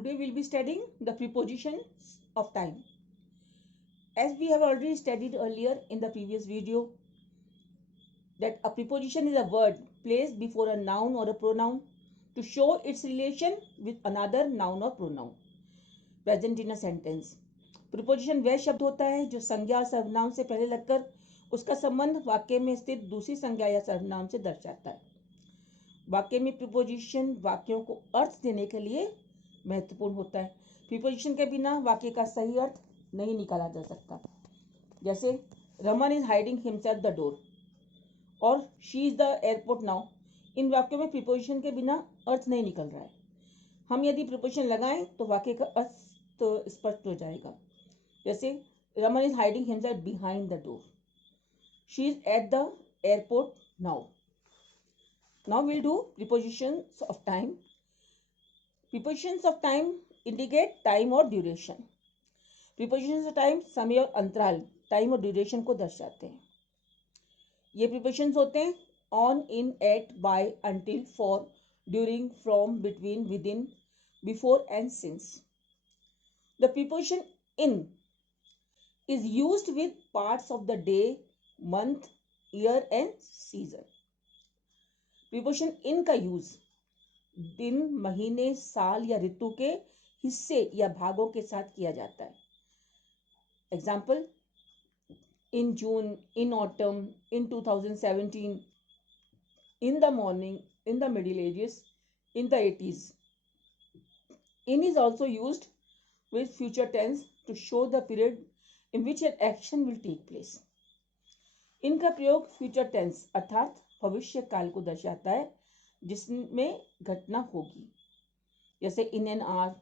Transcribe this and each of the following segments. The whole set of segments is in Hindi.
Today we'll be studying the prepositions of time. As we have already studied earlier in the previous video, that a preposition is a word placed before a noun or a pronoun to show its relation with another noun or pronoun present in a sentence. Preposition वह शब्द होता है जो संज्ञा और सर्वनाम से पहले लगकर उसका संबंध वाक्य में स्थित दूसरी संज्ञा या सर्वनाम से दर्शाता है। वाक्य में प्रीपोजिशन वाक्यों को अर्थ देने के लिए महत्वपूर्ण होता है। प्रीपोजिशन के बिना वाक्य का सही अर्थ नहीं निकाला जा सकता। जैसे Raman is hiding himself the door और she is the airport now. इन वाक्यों में प्रीपोजिशन के बिना अर्थ नहीं निकल रहा है। हम यदि प्रीपोजिशन लगाएं तो वाक्य का अर्थ तो स्पष्ट हो जाएगा। जैसे Raman is hiding himself behind the door, she is at the airport now. Now we'll do prepositions of time. Prepositions of time indicate time or duration. Prepositions of time समय और अंतराल टाइम और ड्यूरेशन को दर्शाते हैं। ये prepositions होते हैं on, in, at, by, until, for, during, from, between, within, before and since. The preposition in is used with parts of the day, month, year and season. Preposition in का यूज दिन, महीने, साल या ऋतु के हिस्से या भागों के साथ किया जाता है। Example in June, in autumn, in 2017, in the morning, in the middle ages, in the 80s. In is also used with future tense to show the period in which an action will take place. इनका प्रयोग फ्यूचर टेंस अर्थात भविष्य काल को दर्शाता है जिसमें घटना होगी। जैसे in an hour,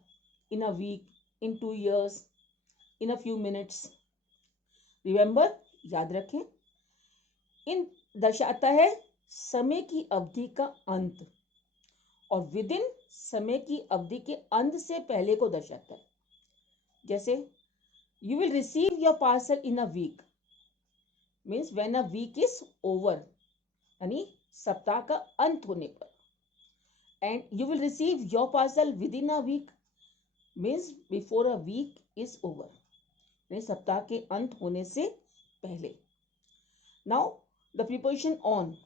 in a week, in 2 years, in a few minutes. Remember, याद रखें, इन दर्शाता है समय की अवधि का अंत और विद इन समय की अवधि के अंत से पहले को दर्शाता है। जैसे you will receive your parcel in a week means when a week is over, यानी सप्ताह का अंत होने पर. And you will receive your parcel within a week means before a week is over, यानी सप्ताह के अंत होने से पहले. Now the preposition on.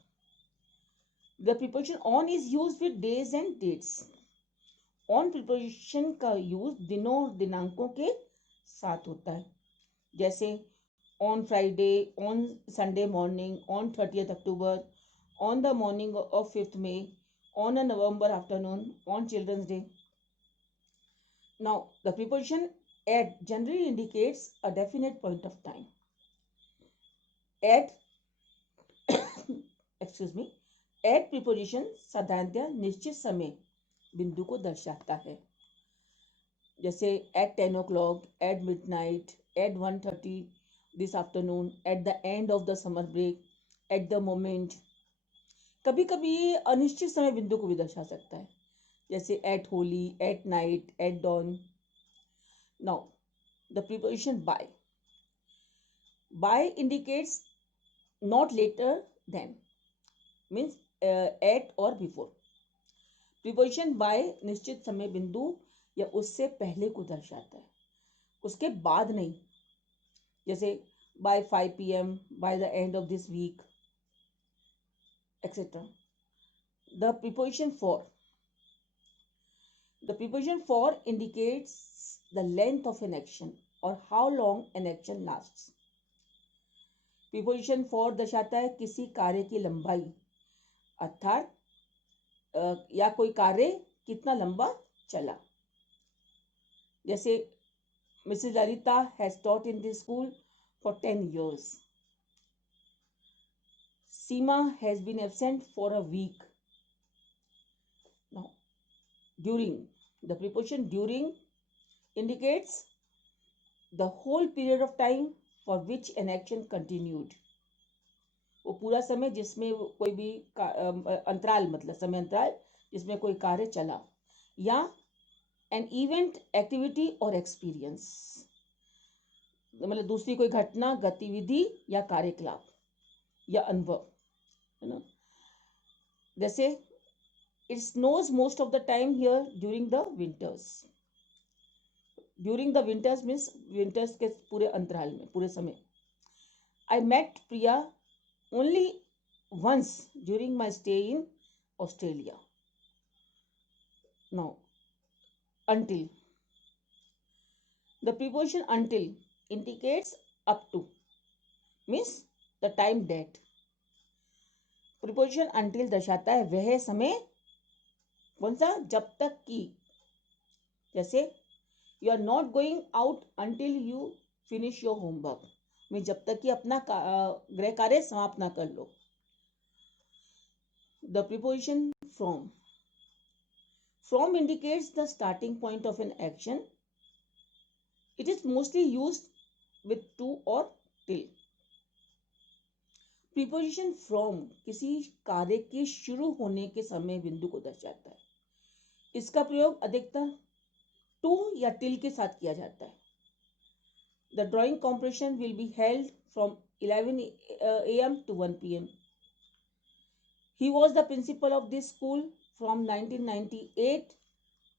The preposition on is used with days and dates. On preposition का यूज दिनों और दिनांकों के साथ होता है। जैसे on Friday, on Sunday morning, on 30th October, on the morning of 5th May, on a November afternoon, on Children's Day. Now, the preposition at generally indicates a definite point of time. At excuse me, at preposition साधारणतः निश्चित समय बिंदु को दर्शाता है। जैसे at 10 o'clock, at midnight, at 1:30 this afternoon, at the end of the summer break, at the moment. कभी कभी ये अनिश्चित समय बिंदु को भी दर्शा सकता है, जैसे at Holi, at night, at dawn. Now the preposition by. By indicates not later than means at or before. Preposition by निश्चित समय बिंदु या उससे पहले को दर्शाता है, उसके बाद नहीं. जैसे by 5 PM, by the end of this week, etc. The preposition for. The preposition for indicates the length of an action or how long an action lasts. Preposition for दर्शाता है किसी कार्य की लंबाई, अर्थात या कोई कार्य कितना लंबा चला. जैसे Mrs. Lalita has taught in this school for 10 years. Seema has been absent for a week. Now, during. The preposition during indicates the whole period of time for which an action continued. वो पूरा समय जिसमें कोई भी अंतराल, मतलब समय अंतराल जिसमें कोई कार्य चला, या an event, activity or experience, मतलब दूसरी कोई घटना, गतिविधि या कार्यकलाप या अनुभव, है ना. जैसे it snows most of the time here during the winters. During the winters means winters के पूरे अंतराल में, पूरे समय. I met Priya only once during my stay in Australia. Now until. The preposition until indicates up to, means the time that. Preposition until दर्शाता है वह समय, कौन सा, जब तक कि. जैसे you are not going out until you finish your homework, में जब तक कि अपना गृह कार्य समाप्त ना कर लो. The preposition from. From indicates the starting point of an action. It is mostly used with to or till. Preposition from किसी कार्य के शुरू होने के समय बिंदु को दर्शाता है. इसका प्रयोग अधिकतर टू या टिल के साथ किया जाता है. The drawing competition will be held from 11 AM to 1 PM. He was the principal of this school from 1998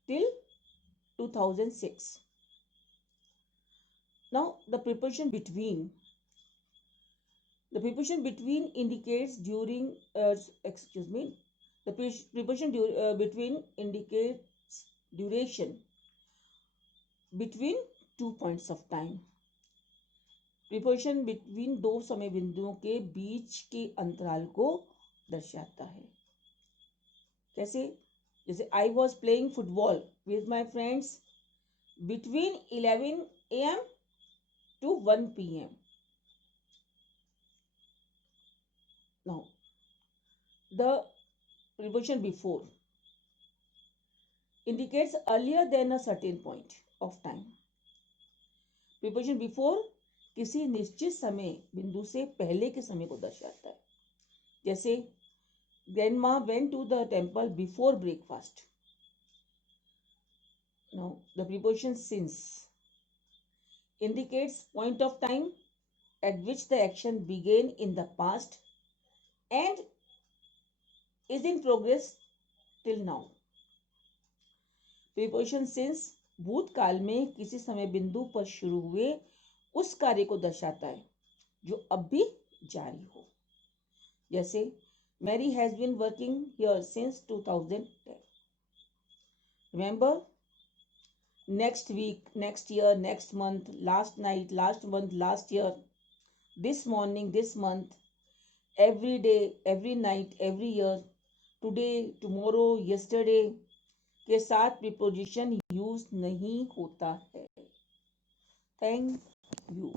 till 2006. Now the preposition between. The preposition between indicates during, the preposition between indicates duration between 2 points of time. Preposition between दो समय बिंदुओं के बीच के अंतराल को दर्शाता है. कैसे? जैसे I was playing football with my friends between 11 AM to 1 PM. Now, the preposition before indicates earlier than a certain point of time. Preposition before किसी निश्चित समय बिंदु से पहले के समय को दर्शाता है. जैसे grandma went to the temple before breakfast. Now, the preposition since indicates point of time at which the action began in the past and is in progress till now. Preposition since भूतकाल में किसी समय बिंदु पर शुरू हुए उस कार्य को दर्शाता है जो अब भी जारी हो. जैसे Mary has been working here since 2010. Remember, next week, next year, next month, last night, last month, last year, this morning, this month, every day, every night, every year, today, tomorrow, yesterday के साथ प्रीपोजिशन यूज नहीं होता है. Thank you.